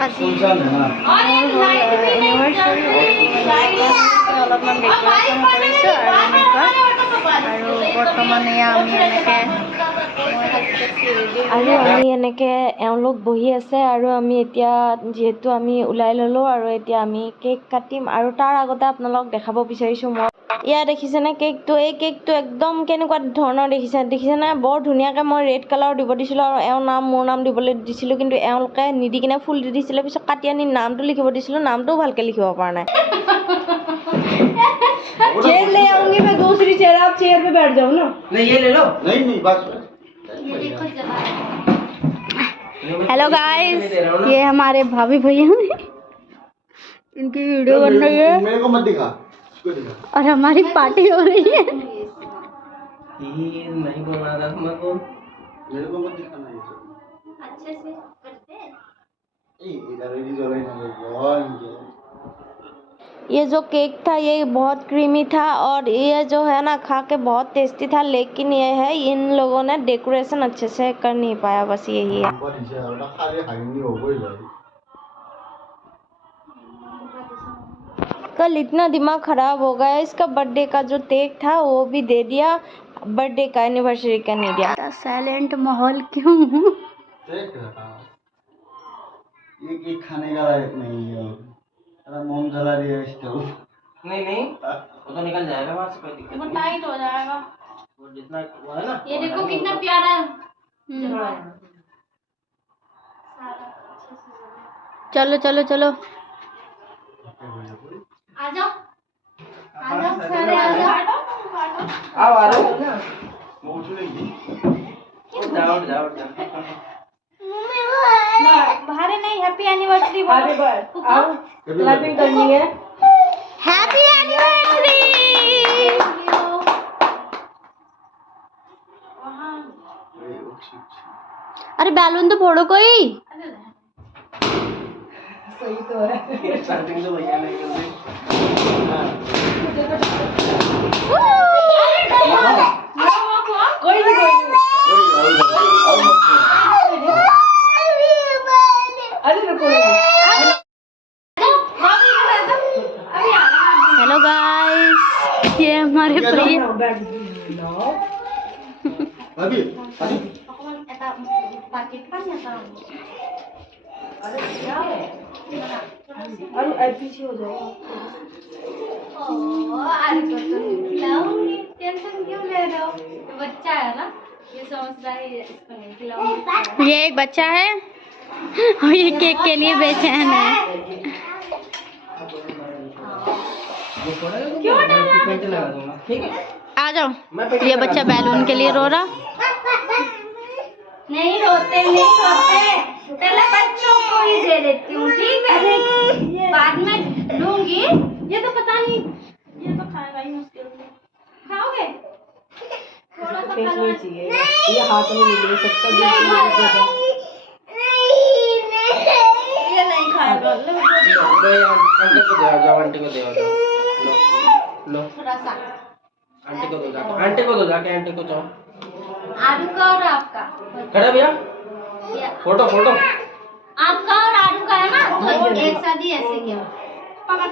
আজি অলপমান ডেকৰেশ্যন কৰিছোঁ আৰু এনেকুৱা আৰু বৰ্তমান এয়া আমি এনেকৈ এওঁলোক বহি আছে আৰু আমি এতিয়া যিহেতু আমি ওলাই ল'লোঁ আৰু এতিয়া আমি কেক কাটিম আৰু তাৰ আগতে আপোনালোকক দেখাব বিচাৰিছোঁ মই এয়া দেখিছেনে কেকটো এই কেকটো একদম কেনেকুৱা ধৰণৰ দেখিছেনে বৰ ধুনীয়াকৈ মই ৰেড কালাৰ দিব দিছিলোঁ আৰু এওঁৰ নাম মোৰ নাম দিবলৈ দিছিলোঁ কিন্তু এওঁলোকে নিদি কিনে ফুল দি দিছিলে পিছত কাটি আনি নামটো লিখিব দিছিলোঁ নামটোও ভালকৈ লিখিব পৰা নাই चेयर ले आऊंगी मैं दूसरी चेयर आप चेयर पे बैठ जाओ ना नहीं ये ले लो नहीं बस हेलो गाइस ये हमारे भाभी भैया इनकी वीडियो बन रही है मेरे को मत दिखा और हमारी पार्टी हो रही है ये नहीं बोलना था तुमको मेरे को मत दिखाना ये अच्छे से करते इधर ही जो रही ना ये जो केक था ये बहुत क्रीमी था और ये जो है ना खा के बहुत टेस्टी था लेकिन ये है इन लोगों ने डेकोरेशन अच्छे से कर नहीं पाया बस यही है कल इतना दिमाग खराब हो गया इसका बर्थडे का जो केक था वो भी दे दिया बर्थडे का एनिवर्सरी का नहीं दिया साइलेंट माहौल क्यों ये केक खाने का लायक नहीं है मोम जला दिया स्टोव नहीं वो तो निकल जाएगा वहां से कोई दिक्कत नहीं वो टाइट हो जाएगा वो जितना वो है ना ये देखो कितना प्यारा चलो चलो चलो आ जाओ सारे आ जाओ आओ आ रहा हूं जाओ बाहर नहीं हैप्पी एनिवर्सरी बोलो आओ क्लैपिंग करनी है हैप्पी एनिवर्सरी अरे बैलून तो फोड़ो कोई सही तो है स्टार्टिंग तो भैया ने कोई नहीं हेलो गाइस ये हमारे प्रिय अभी पीछे हो जाओ टेंशन क्यों ले रहे हो बच्चा है ना ये समझता है इसको नहीं खिलाऊंगी ये एक बच्चा है और ये केक के लिए बेचैन है आ जाओ ये बच्चा बैलून के लिए रो रहा नहीं रोते पहले बच्चों को ही दे देती हूँ ठीक है बाद में लूंगी ये तो पता नहीं ये तो खाएगा ही मुश्किल से खाओगे थोड़ा सा खा लो चाहिए ये हाथ में नहीं ले सकता ये नहीं खाएगा आंटी को दे जाओ आंटी को दे लो थोड़ा सा आंटी को दो जाके आंटी को जाओ आलू का और आपका खड़ा भैया फोटो आपका और आलू का है ना तो एक साथ ही ऐसे किया पकड़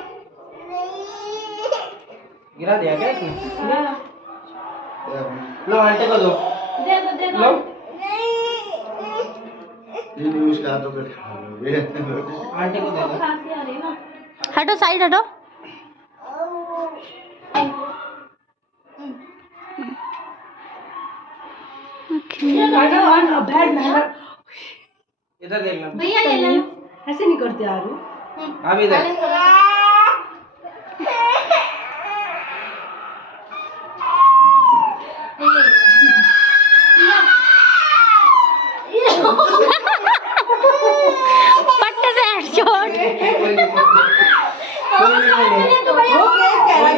गिरा दिया क्या इसने लो आंटी को दो दे दो लो ये उसका तो कर खा लोगे आंटी को दे दो खांसी आ रही ना हटो साइड हटो इधर देख लो भैया ले लो ऐसे नहीं करते आरू अब इधर पट्टे से हेडशॉट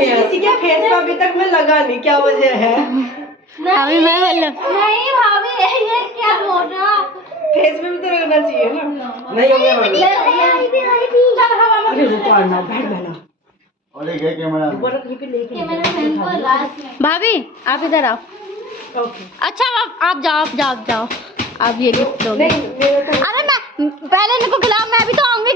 किसी के फेस पे अभी तक मैं लगा नहीं क्या वजह है अभी मैं बोलूं नहीं भाभी ये क्या बोल रहा फेस में भी तो लगना चाहिए ना नहीं हो गया चल हवा में अरे रुको अन्ना बैठ बहना और ये कैमरा कैमरा मैन को लास्ट में भाभी आप इधर आओ ओके अच्छा आप जाओ आप ये गिफ्ट दोगे अरे मैं पहले इनको खिलाओ मैं भी तो आऊंगी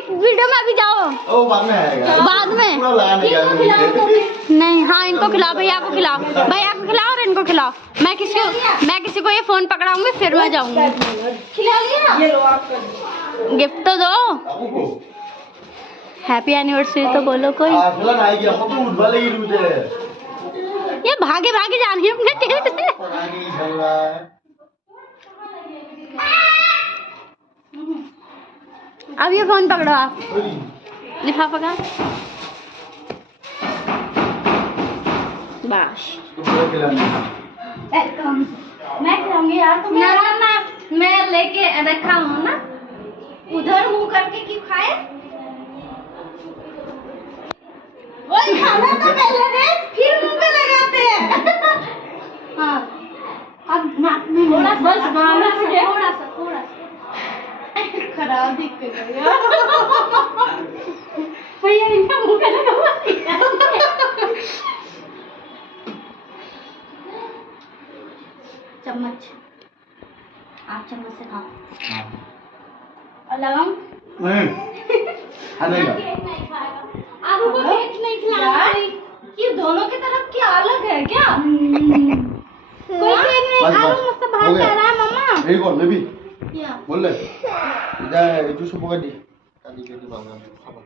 वो बाद में आएगा। बाद में पूरा लगाने का नहीं। हाँ इनको खिलाओ, भैया को खिलाओ, भैया को खिलाओ और इनको खिलाओ। मैं किसी को ये फोन पकड़ाऊंगी फिर मैं जाऊंगी। खिला लिया? गिफ्ट तो दो। आपको को हैप्पी एनिवर्सरी तो बोलो कोई। आखला नहीं किया तो उठवा लेगी मुझे। ये भागे भागे जा रही है अपने टेंट से। पता नहीं चल रहा है। अब ये फोन पकड़ो आप, ओए, लिफाफा का बस। तो पूरा खिलाना। मैं खिलाऊंगी यार। तो ना मैं लेके रखा हूँ ना, उधर मुंह करके क्यों खाए? ओए खाना तो पहले दे, फिर मुंह पे लगाते हैं। हाँ अब नाक में थोड़ा बस थोड़ा सा खराब दिख गया भैया, इनका मुंह पे लगा हुआ है। चम्मच, आप चम्मच से खाओ। और लगाऊं? नहीं खानेगा। आपको केक नहीं खिलाना? ये दोनों की तरफ क्या अलग है क्या? कोई केक नहीं। बस, आलू बस, मुझसे हो बाहर गया। जा रहा है मम्मा। यही कौन बेबी क्या? बोल ले इधर जूस पकड़ दी काली के बाबा खाबा।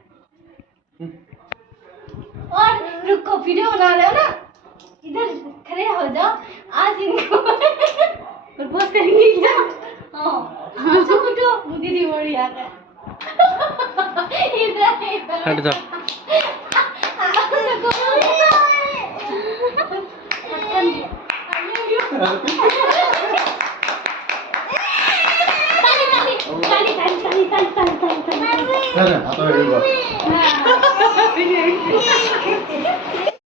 और रुको, वीडियो बना रहे हो ना, इधर खड़े हो जाओ। आज इनको प्रपोज करेंगे क्या? हाँ तो दीदी बोली आ गए। इधर हट जा। चल आता है